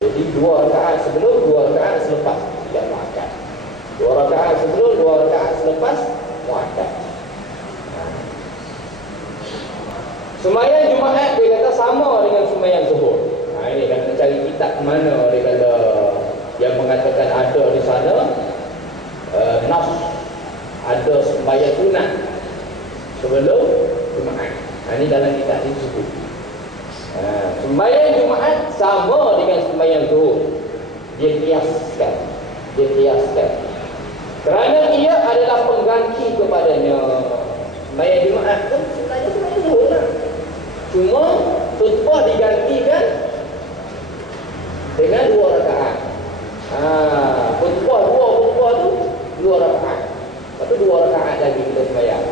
Jadi 2 rakaat sebelum, 2 rakaat selepas, tidak muakkad. 2 rakaat sebelum, 2 rakaat selepas, muakkad. Sembahyang Jumaat dia kata sama dengan sembahyang Zuhur. Ini kata cari kitab mana dia kata yang mengatakan ada di sana nas ada sembahyang sunat sebelum Jumaat. Ini dalam kitab ini sebut. Sembahyang Jumaat sama dengan sembahyang Zuhur. Dia kiaskan. Kerana ia adalah pengganti kepadanya. Sembahyang Jumaat tu sebenarnya sembahyang Zuhur lah. Cuma khutbah digantikan dengan 2 rakaat. Khutbah tu 2 rakaat. Lepas tu 2 rakaat lagi kita sembahyang.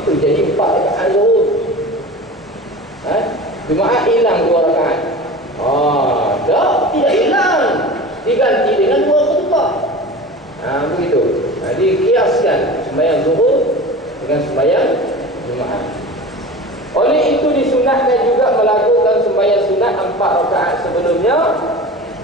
Itu jadi 4 rakaat Zuhur. Jumaat hilang 2 rakaat. Tidak hilang. Diganti dengan 2 khutbah. Begitu. Dikiaskan sembahyang Zuhur dengan sembahyang Jumaat. Oleh itu disunahkan juga melakukan sembahyang sunat 4 rakaat sebelumnya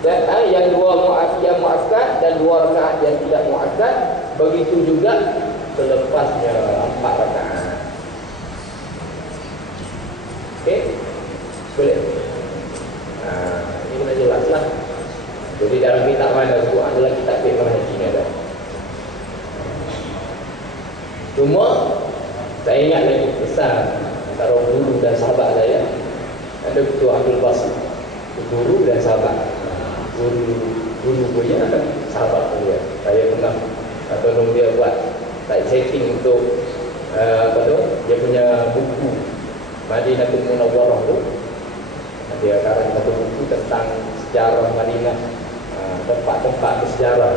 dan yang 2 yang muakkad dan 2 rakaat yang tidak muakkad. Begitu juga selepasnya 4 rakaat. Okey? Boleh? Ini kena jelaslah. Jadi dalam kitab mana sebut adalah kitab fiqh Haji ni ada. Cuma saya ingat lagi pesan antara guru dan sahabat saya. Ada Dr. Abdul Basit, guru dan sahabat. Guru punya sahabat punya. Saya pernah tolong dia buat setting untuk dia punya buku Madinatul Munawwarah tu. Dia karang satu buku tentang sejarah Madinah, tempat-tempat bersejarah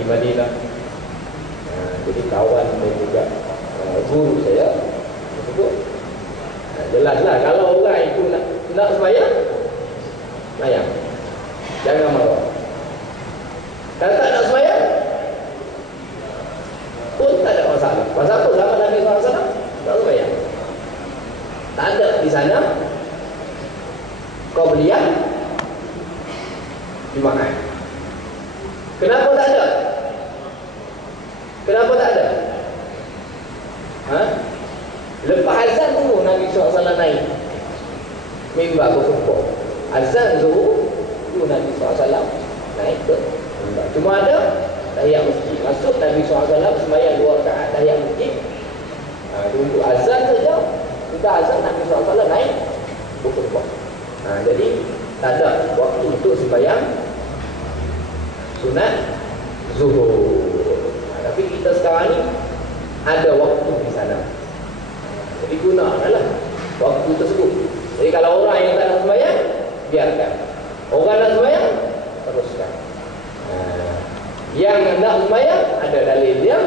di Madinah. Jadi kawan dan juga guru saya tersebut. Jelaslah kalau orang itu nak sembahyang, sembahyang. Jangan marah. Kalau tak nak sembahyang pun tak ada masalah. Pasal apa? Zaman Nabi SAW tak sembahyang. Tak ada di sana qabliyah Jumaat. Kenapa tak ada? Kenapa tak ada? Lepas azan dulu Nabi SAW naik mimbar berkhutbah. Azan dulu Nabi SAW naik ke mimbar. Cuma ada tahiyat masjid. Masuk Nabi SAW sembahyang 2 rakaat tahiyat masjid. Tunggu azan saja. Sudah azan Nabi SAW naik berkhutbah. Jadi tak ada waktu untuk sembahyang sunat Zuhur. Tapi kita sekarang ni ada waktu di sana. Jadi gunakanlah waktu tersebut. Jadi kalau orang yang tak nak sembahyang, biarkan. Orang nak sembahyang, teruskan. Yang nak sembahyang, ada dalil dia.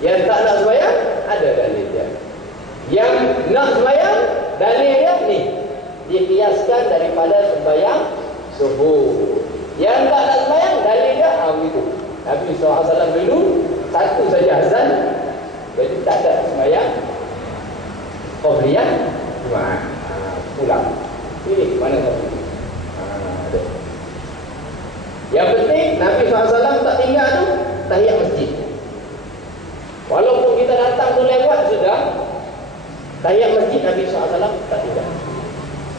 Yang tak nak sembahyang, ada dalil dia. Yang nak sembahyang, dalil dia ni dikiaskan daripada sembahyang Zuhur. Yang tak nak sembahyang, dalil dia begitu. Nabi SAW dulu satu saja azan, jadi tak ada sembahyang qabliyah Jumaat. Pulang. Ini mana tadi? Yang penting Nabi SAW tak tinggal tu tahiyat masjid. Walaupun kita datang tu lewat sudah, tahiyat masjid Nabi SAW tak tinggal.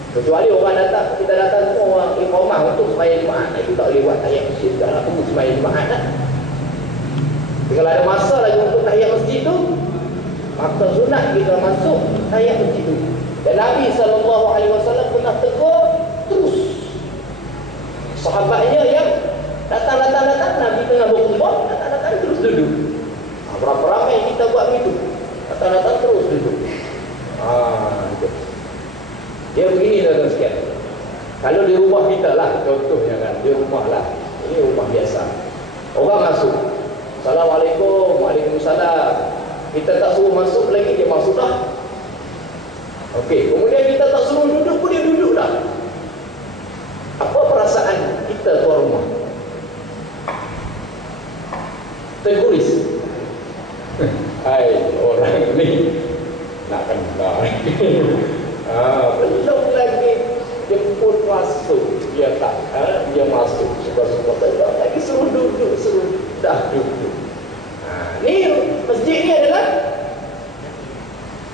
Kecuali orang datang, kita datang orang iqamah untuk sembahyang Jumaat, itu tak boleh buat tahiyat masjid, tak nak tunggu sembahyang Jumaat lah. Kalau ada masa lagi untuk tahiyat masjid tu, maka sunat kita masuk tahiyat masjid tu. Dan Nabi SAW pernah tegur terus sahabatnya yang datang Nabi tengah berkhutbah, datang terus duduk. Berapa ramai kita buat begitu, datang terus duduk. Gitu. Dia begini tuan-tuan sekalian. Kalau di rumah kita lah, contohnya kan, di rumah lah, ini rumah biasa. Orang masuk, Assalamualaikum, Waalaikumsalam. Kita tak suruh masuk lagi, dia masuk dah. Okey, kemudian kita tak suruh duduk pun dia duduk dah. Apa perasaan kita tuan rumah? Terguris. Hai, orang ni nak kena. Belum lagi jemput masuk, dia tak, dia suka-suka tak lagi suruh duduk, dah duduk. Ni masjid ni adalah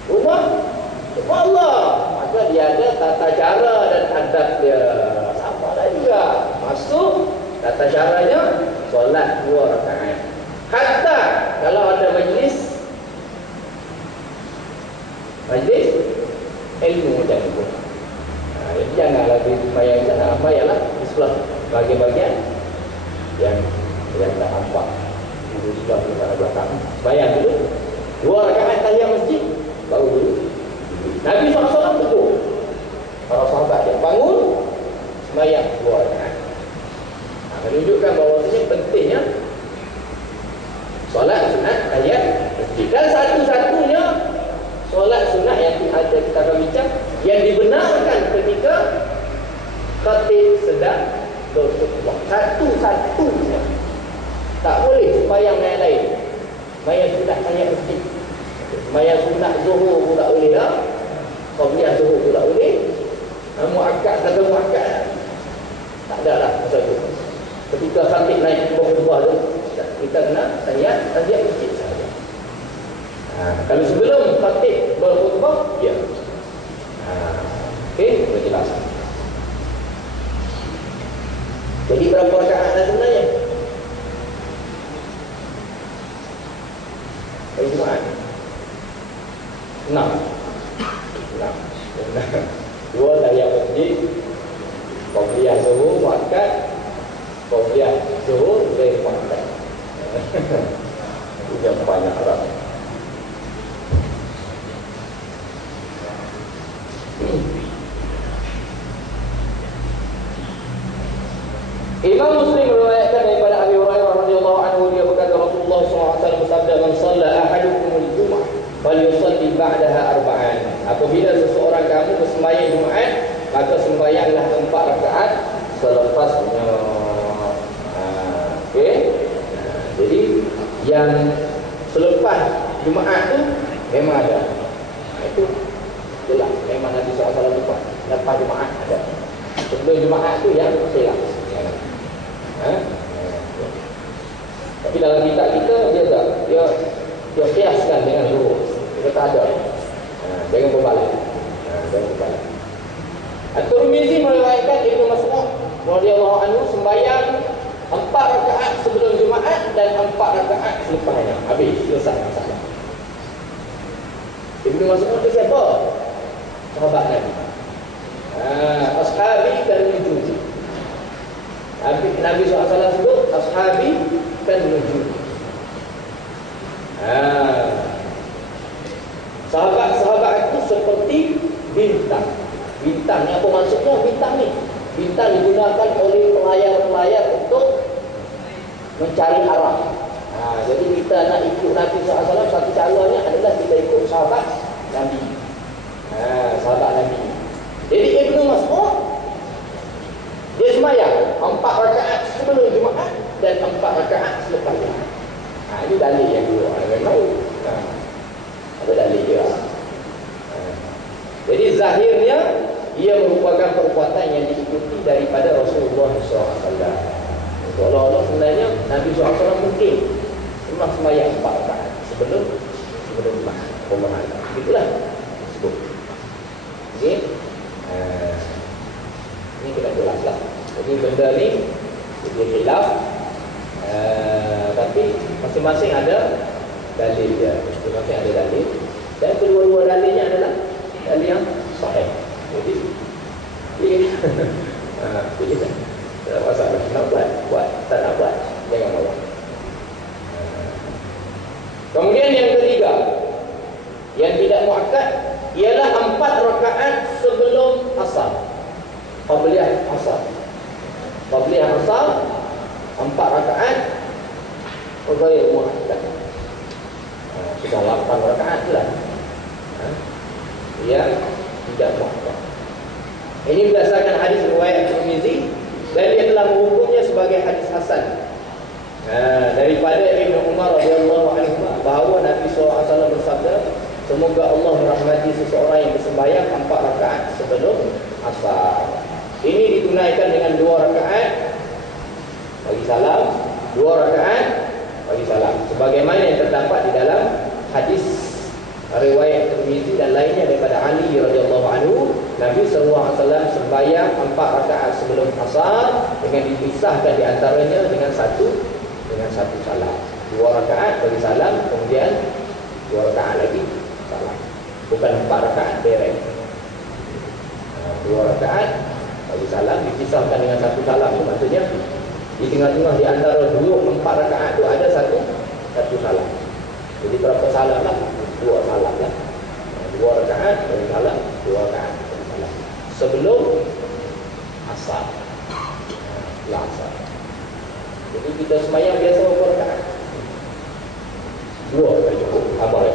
rumah Allah. Maka dia ada tata cara dan adab dia. Sama lah juga. Masuk, tata caranya solat 2 rakaat. Hatta kalau ada majlis ilmu macam itu. Jadi janganlah bayanglah di sebelah bahagian-bahagian yang tak nampak. Di sebelah belakang. Bayang dulu 2 rakaat tahiyat masjid baru dulu. Nabi SAW betul. Para sahabat dia bangun sembahyang 2 rakaat. Menunjukkan bahawasanya pentingnya solat sunat tahiyat masjid. Dan satu-satunya solat sunat yang ada kita akan bincang yang dibenarkan ketika khatib sedang berkhutbah. Satu-satunya. Tak boleh sembahyang yang lain. Sembahyang sunat tahiyat masjid. Sembahyang sunat zuhur pun tak boleh lah. Qabliyah zuhur pun tak boleh. Muakkad kata muakkad. Tak ada lah masa tu. Ketika khatib naik berkhutbah tu, kita kena tahiyat masjid sahaja. Kalau sebelum khatib berkhutbah, ya. Okey, boleh jelas. Jadi berapa rakaat dah sebenarnya? Hari Jumaat 6. 2 tahiyat masjid, qabliyah zuhur, muakkad, qabliyah zuhur, ghair muakkad. Itu yang banyak Arab. Imam Muslim meriwayatkan daripada Abi Hurairah radhiyallahu anhu, dia berkata Rasulullah SAW bersabda, "Man shalla ahadukumul jumu'ah falyusalli ba'daha arba'an." Apabila seseorang kamu bersembahyang Jumaat, maka sembahyanglah 4 rakaat selepasnya. Okey. Jadi yang selepas Jumaat tu memang ada. Itu jelas memang Nabi SAW lupa. Lepas Jumaat ada. Sebelum Jumaat tu yang silap. Tapi dalam kitab kita dia kiaskan dengan zuhur. Dia tak ada. Jangan berbalik. Jangan berbalik. At-Tirmizi meriwayatkan Ibnu Mas'ud radhiyallahu anhu sembahyang 4 rakaat sebelum Jumaat dan 4 rakaat selepasnya. Habis selesai masalah. Ibnu Mas'ud itu siapa? Sahabat Nabi. Ashabi kan nujumi. Nabi SAW sebut ashabi kan nujumi. Sahabat-sahabat itu seperti bintang. Bintang ni apa maksudnya bintang ni? Bintang digunakan oleh pelayar-pelayar untuk mencari arah. Jadi kita nak ikut Nabi SAW, satu caranya adalah kita ikut sahabat Nabi. Sahabat Nabi. Jadi Ibnu Mas'ud dia sembahyang 4 rakaat sebelum Jumaat dan 4 rakaat selepas Jumaat. Ini dalil yang dua. Memang ada dalil dia. Jadi zahirnya ia merupakan perbuatan yang diikuti daripada Rasulullah SAW. Seolah-olah sebenarnya Nabi SAW mungkin memang sembahyang 4 rakaat sebelum Jumaat. Pemahaman. Begitulah. Sebut. Okey. Ini kena jelaslah. Jadi benda ni dia khilaf. Tapi masing-masing ada dalil dia. Masing-masing ada dalil. Dan kedua-dua dalilnya adalah dalil yang sahih. Jadi pilih kan. Tak masalah. Nak buat. Tak nak buat, jangan bawa. Kemudian yang ketiga, yang tidak muakkad ialah 4 rakaat sebelum asar. Qabliyah asar. Qabliyah asar 4 rakaat ghair muakkad. Sudah 8 rakaat lah. Ia tidak muakkad. Ini berdasarkan hadis riwayat Tirmizi dan dia telah menghukumnya sebagai hadis hasan. Daripada Ibnu Umar radhiyallahu anhu bahawa Nabi SAW bersabda, semoga Allah merahmati seseorang yang bersembahyang 4 rakaat sebelum asar. Ini ditunaikan dengan 2 rakaat 2 rakaat bagi salam. Sebagaimana yang terdapat di dalam hadis riwayat Tirmizi dan lainnya daripada Ali radhiyallahu anhu, Nabi sallallahu alaihi wasallam sembahyang 4 rakaat sebelum asar dengan dipisahkan di antaranya dengan satu salam. 2 rakaat bagi salam, kemudian 2 rakaat lagi salam. Bukan 4 rakaat direct. 2 rakaat bagi salam dipisahkan dengan satu salam. Itu maksudnya di tengah-tengah di antara 4 rakaat itu ada satu salam. Jadi berapa salam lah? 2 salam lah. 2 rakaat bagi salam, 2 rakaat bagi salam. Sebelum asar. Setelah asar. Jadi kita sembahyang biasa berapa rakaat? 2 dah cukup. Abah ya.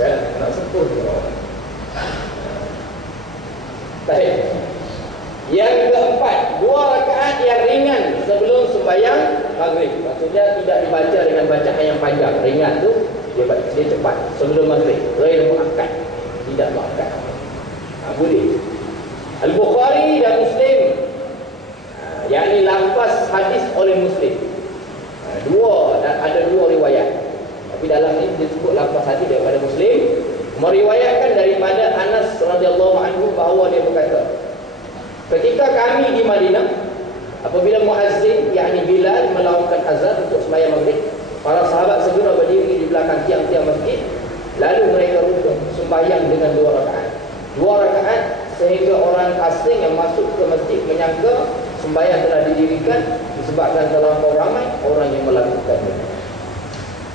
Kan nak sentuh baik. Yang keempat, 2 rakaat yang ringan sebelum sembahyang maghrib. Maksudnya tidak dibaca dengan bacaan yang panjang. Ringan tu dia cepat sebelum maghrib. Ghair muakkad, tidak muakkad. Boleh. Al-Bukhari dan Muslim, yakni lafaz hadis oleh Muslim. Ada 2 riwayat. Tapi dalam ini disebut lafaz hadis daripada Muslim, meriwayatkan daripada Anas radhiyallahu anhu bahawa dia berkata, ketika kami di Madinah, apabila muazzin yakni Bilal melakukan azan untuk sembahyang maghrib, para sahabat segera berdiri di belakang tiang-tiang masjid, lalu mereka rukun sembahyang dengan 2 rakaat. 2 rakaat sehingga orang asing yang masuk ke masjid menyangka sembahyang telah didirikan disebabkan terlampau ramai orang yang melakukannya.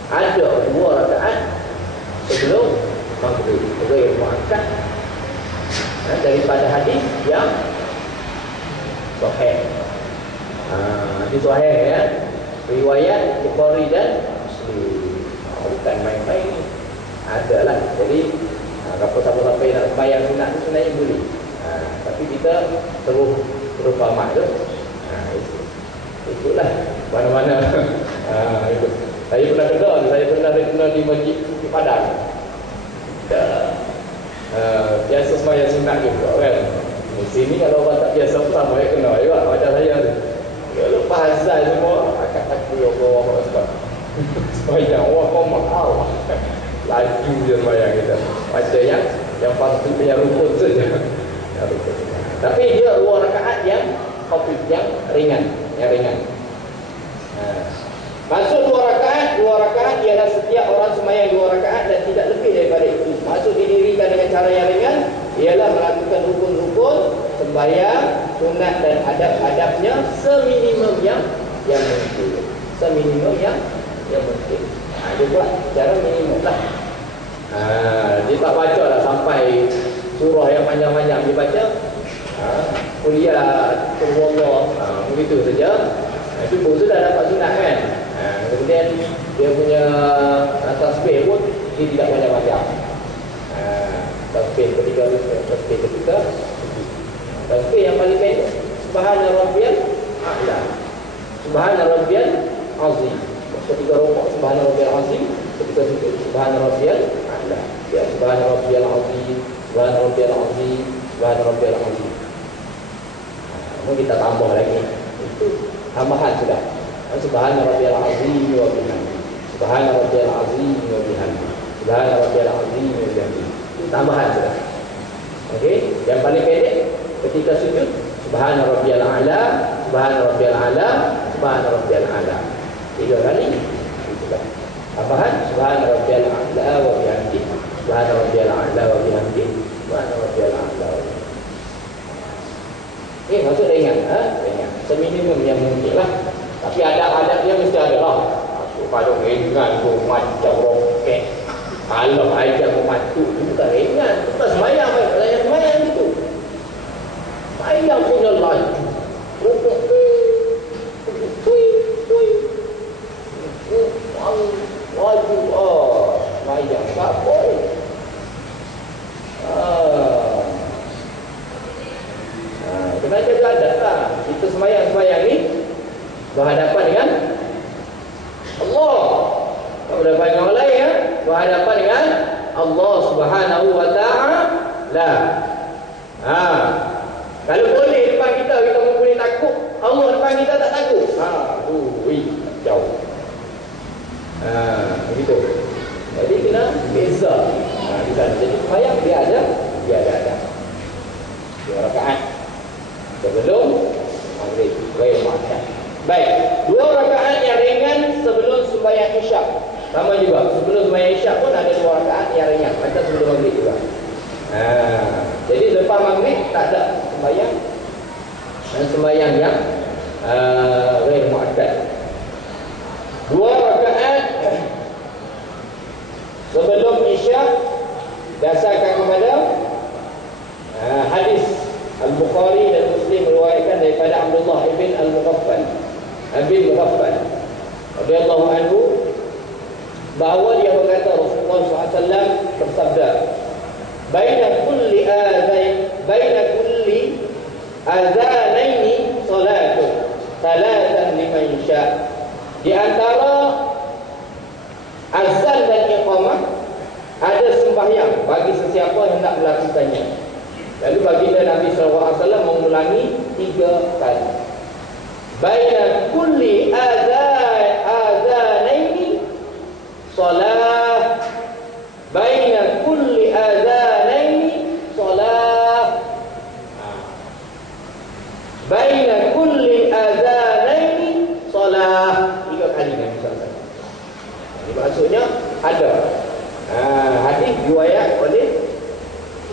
Ada 2 rakaat sebelum maghrib. Ghair muakkad daripada hadis yang sahih. Hadis sahih ya. Riwayat Bukhari dan Muslim. Bukan main-main. Adalah. Jadi kalau siapa-siapa yang nak sembahyang sunat tu sebenarnya boleh. Tapi kita terus faham tu. Itulah mana-mana. Itu. Saya pernah dengar di masjid di Padang. Biasa sembahyang sunat juga kan. Di sini kalau orang tak biasa sama ya kena juga macam saya tu. Ya lepas azan semua akan takut Allah sebab sembahyang Allah kau mahal. Laju je sembahyang kita. Macam yang pasti yang rukun saja. Tapi dia 2 rakaat yang khafif, yang ringan. Maksud 2 rakaat ialah setiap orang sembahyang 2 rakaat dan tidak lebih daripada itu. Maksud didirikan dengan cara yang ringan ialah melakukan rukun-rukun sembahyang, sunat dan adab-adabnya seminimum yang mungkin. Seminimum yang mungkin. Dia buat cara minimum lah. Dia tak baca lah sampai surah yang panjang-panjang. Dia baca kuliah Allah, begitu saja. Itu pun sudah dapat sunat kan. Kemudian dia punya tasbih pun dia tidak banyak-banyak. Tasbih ketika tasbih yang paling pendek, Subhana Rabbiyal A'la, Subhana Rabbiyal Azim. Ketika rukuk Subhana Rabbiyal Azim, ketika sujud Subhana Rabbiyal A'la. Ya, Subhana Rabbiyal Azim, Subhana Rabbiyal Azim, Subhana Rabbiyal Azim. Mungkin kita tambah lagi. Itu tambahan sudah. Subhana Rabbiyal Azim wa bihamdihi. Subhana Rabbiyal Azim wa bihamdihi. Subhana Rabbiyal Azim wa bihamdihi. Itu tambahan sudah. Okey, yang paling pendek ketika sujud Subhana Rabbiyal A'la, Subhana Rabbiyal A'la, Subhana Rabbiyal A'la. 3 kali. Itulah. Tambahan Subhana Rabbiyal A'la wa bihamdihi. Subhana Rabbiyal A'la wa bihamdihi. Subhana Rabbiyal A'la. Maksud ringan, ringan. Seminimum yang mungkin lah. Tapi adab-adabnya mesti ada lah. Kalau ringan tu macam roket. Kalau ajar mematu tu bukan ringan. Bukan semayang. Saya semayang itu. Semayang punya laju. Rukuk. Laju. Semayang. Tak boleh. Kena jaga adab lah. Kita semayang ni berhadapan dengan Allah. Kalau berhadapan dengan orang lain berhadapan dengan Allah Subhanahu wa taala. Kalau boleh depan kita boleh takut, Allah depan kita tak takut. Jauh. Begitu. Jadi kena beza. Di sana. Jadi sembahyang dia ada. 2 rakaat sebelum maghrib, ghair muakkad. Baik, 2 rakaat yang ringan sebelum sembahyang Isyak. Sama juga, sebelum sembahyang Isyak pun ada 2 rakaat yang ringan, macam sebelum maghrib juga. Jadi lepas maghrib tak ada sembahyang, dan sembahyang yang ghair muakkad. 2 rakaat sebelum Isyak dasarkan kepada hadis Al-Bukhari dan Muslim meriwayatkan daripada Abdullah ibn Al-Mughaffal radhiyallahu anhu, bahawa dia berkata Rasulullah SAW bersabda, baina kulli adzanaini salatun salatan liman syaa. Di antara azan dan iqamah ada sembahyang bagi sesiapa yang nak melakukannya. Lalu baginda Nabi SAW mengulangi 3 kali. Baina kulli adzanaini salat. Baina kulli adzanaini salat. Baina kulli adzanaini salat. 3 kali Nabi SAW. Ini maksudnya ada. Hadis riwayat oleh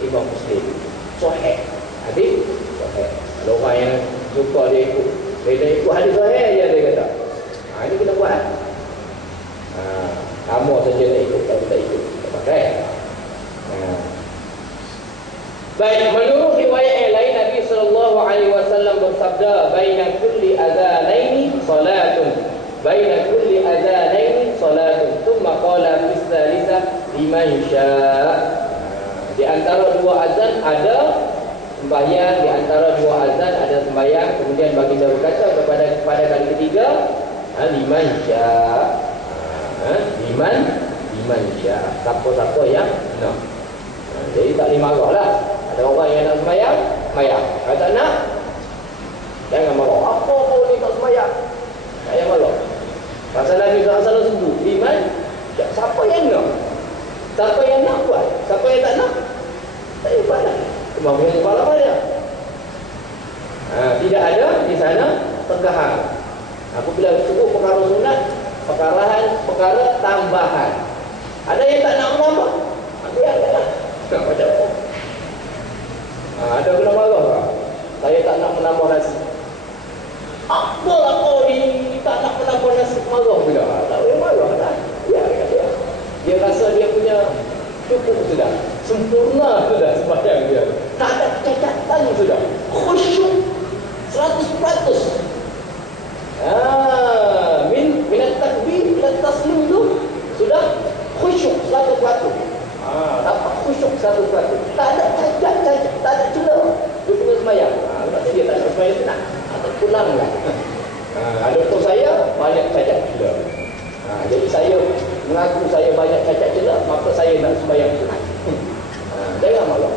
Imam Muslim. Sahih. Hadis sahih. Kalau orang yang suka dia ikut hadis sahih je dia kata. Ini kena buat. Kamu saja nak ikut, kalau tak ikut tak pakai. Baik, menurut riwayat yang lain Nabi SAW bersabda, baina kulli adzanaini salatun. Baina kulli adzanaini salatun. Tsumma qala fi tsalisah liman syaa. Di antara 2 azan ada sembahyang, di antara 2 azan ada sembahyang. Kemudian baginda berkata pada kali ketiga, liman syaa. Liman syaa. Siapa-siapa yang nak. Jadi tak boleh marah lah. Ada orang yang nak sembahyang, sembahyang. Kalau tak nak, jangan marah. Apa kau ni tak sembahyang? Tak payah marah. Pasal Nabi SAW sebut, liman syaa. Siapa yang nak? Siapa yang nak buat? Siapa yang tak nak? Tak payah buat lah. Cuma punya kepala dia. Tidak ada di sana tegahan. Apabila disebut perkara sunat, perkara tambahan. Ada yang tak nak menambah, biarlah. Macam apa? Ada kena marah tak? Saya tak nak menambah nasi. Apalah kau ni tak nak menambah nasi, marah juga. Tak boleh marah tak? Biarkan dia. Dia rasa dia punya cukup sudah, sempurna sudah sembahyang dia. Tak ada cacatan sudah. Khusyuk 100%. Minat takbir, minat taslim tu sudah khusyuk 100%. Dapat khusyuk 100%. Tak ada cacat, tak ada celah. Dia punya sembahyang. Sebab dia tak nak sembahyang senang. Atau pulanglah. Ada pun saya banyak cacat celah. Jadi saya mengaku saya banyak cacat celah, maka saya nak sembahyang sunat. Jangan malu.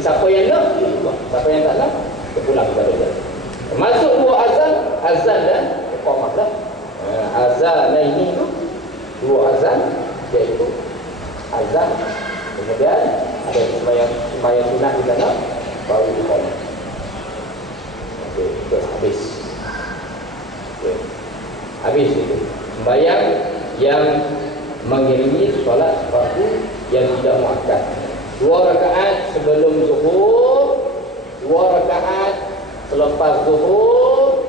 Siapa yang nak, siapa yang tak nak, terpulang kepada dia. Masuk 2 azan dan iqamah lah. Azan ini tu 2 azan, iaitu azan, kemudian ada sembahyang sunat di sana, baru iqamah. Okey, terus habis. Okay. Habis itu sembahyang yang mengiringi solat fardu yang tidak muakkad. 2 rakaat sebelum zuhur, 2 rakaat selepas zuhur,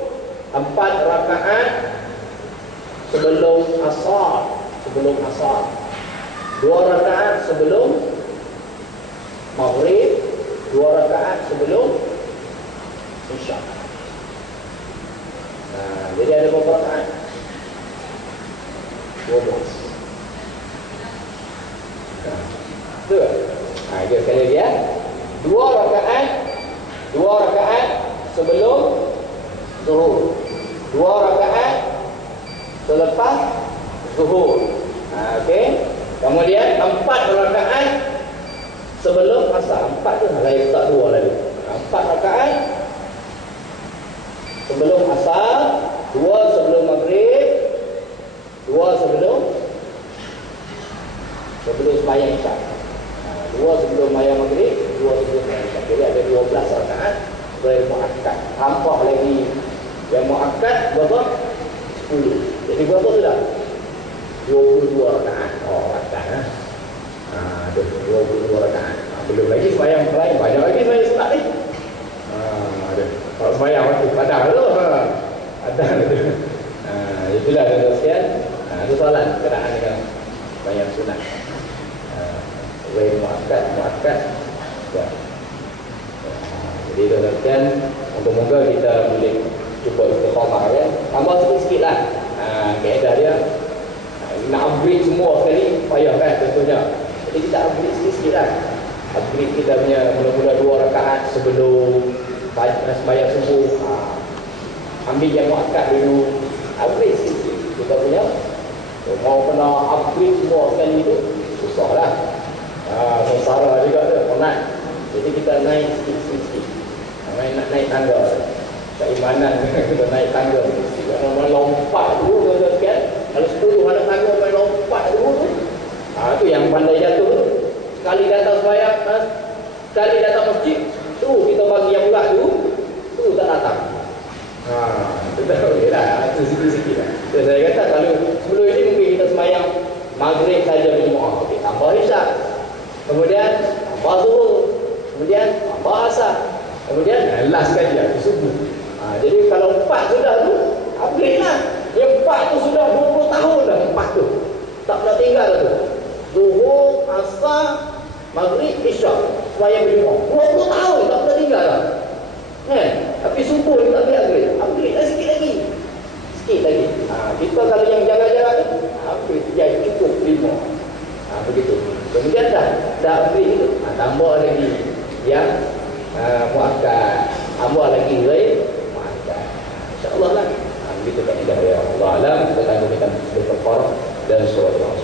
4 rakaat sebelum asar, 2 rakaat sebelum maghrib, 2 rakaat sebelum isyak. Jadi ada berapa rakaat? 12. Betul? Dia sekali dia 2 rakaat sebelum zuhur, 2 rakaat selepas zuhur. Okey. Kemudian 4 rakaat sebelum asar. 4 tu lain tak 2 lagi. 4 rakaat sebelum asar, 2 sebelum maghrib, 2 sebelum sembahyang isyak. 2 sebelum sembahyang maghrib, 2 sebelum sembahyang isyak. Jadi ada 12 rakaat bermuakkad. Tambah lagi yang muakkad berapa? 10. Jadi berapa sudah? 22 rakaat. Oh, rakaat. Ada 22 rakaat. Belum lagi sembahyang lain, banyak lagi sembahyang sunat ni. Ada. Kalau sembahyang waktu padang tu. Ada tu. Itulah ada sekian. Itu soalan berkenaan dengan sembahyang sunat. Muakkad. Ya. Jadi tuan-tuan, moga-moga kita boleh cuba istiqamah ya. Tambah sikit-sikit lah kaedah dia. Nak upgrade semua sekali payah kan tentunya. Jadi kita upgrade sikit-sikit lah. Upgrade kita punya mula-mula 2 rakaat sebelum sembahyang subuh. Ambil yang muakkad dulu. Upgrade sikit-sikit. Kita punya mau kena upgrade semua sekali tu susah lah. Sengsara juga tu, penat. Jadi kita naik sikit-sikit. Nak naik tangga. Keimanan kita naik tangga. Kalau main lompat dulu kan. Kalau 10 ada tangga main lompat dulu tu. Tu yang pandai jatuh tu. Sekali datang sembahyang, sekali datang masjid, tu kita bagi yang bulat tu, tu tak datang. Itu tak boleh lah. Itu sikit-sikit lah. Saya kata kalau sebelum ini mungkin kita sembahyang maghrib saja berjemaah. Okey, tambah isyak. Kemudian tambah zuhur. Kemudian tambah asar. Kemudian last sekali lah, subuh. Jadi kalau 4 sudah tu, upgrade lah. Yang 4 tu sudah 20 tahun dah 4 tu. Tak pernah tinggal tu. Zuhur, asar, maghrib, isyak. Sembahyang berjemaah. 20 tahun tak pernah tinggal lah. Tapi subuh ni tak boleh upgrade. Upgrade lah sikit lagi. Sikit lagi. Kita kalau yang jaga-jaga tu, upgrade jadi cukup 5. Begitu. Kemudian dah upgrade itu. Tambah lagi yang muakkad. Tambah lagi ghair muakkad. InsyaAllah lah. Begitu kaedah ya Allah alam. Kita tanggung kita berkafar dan surat Allah.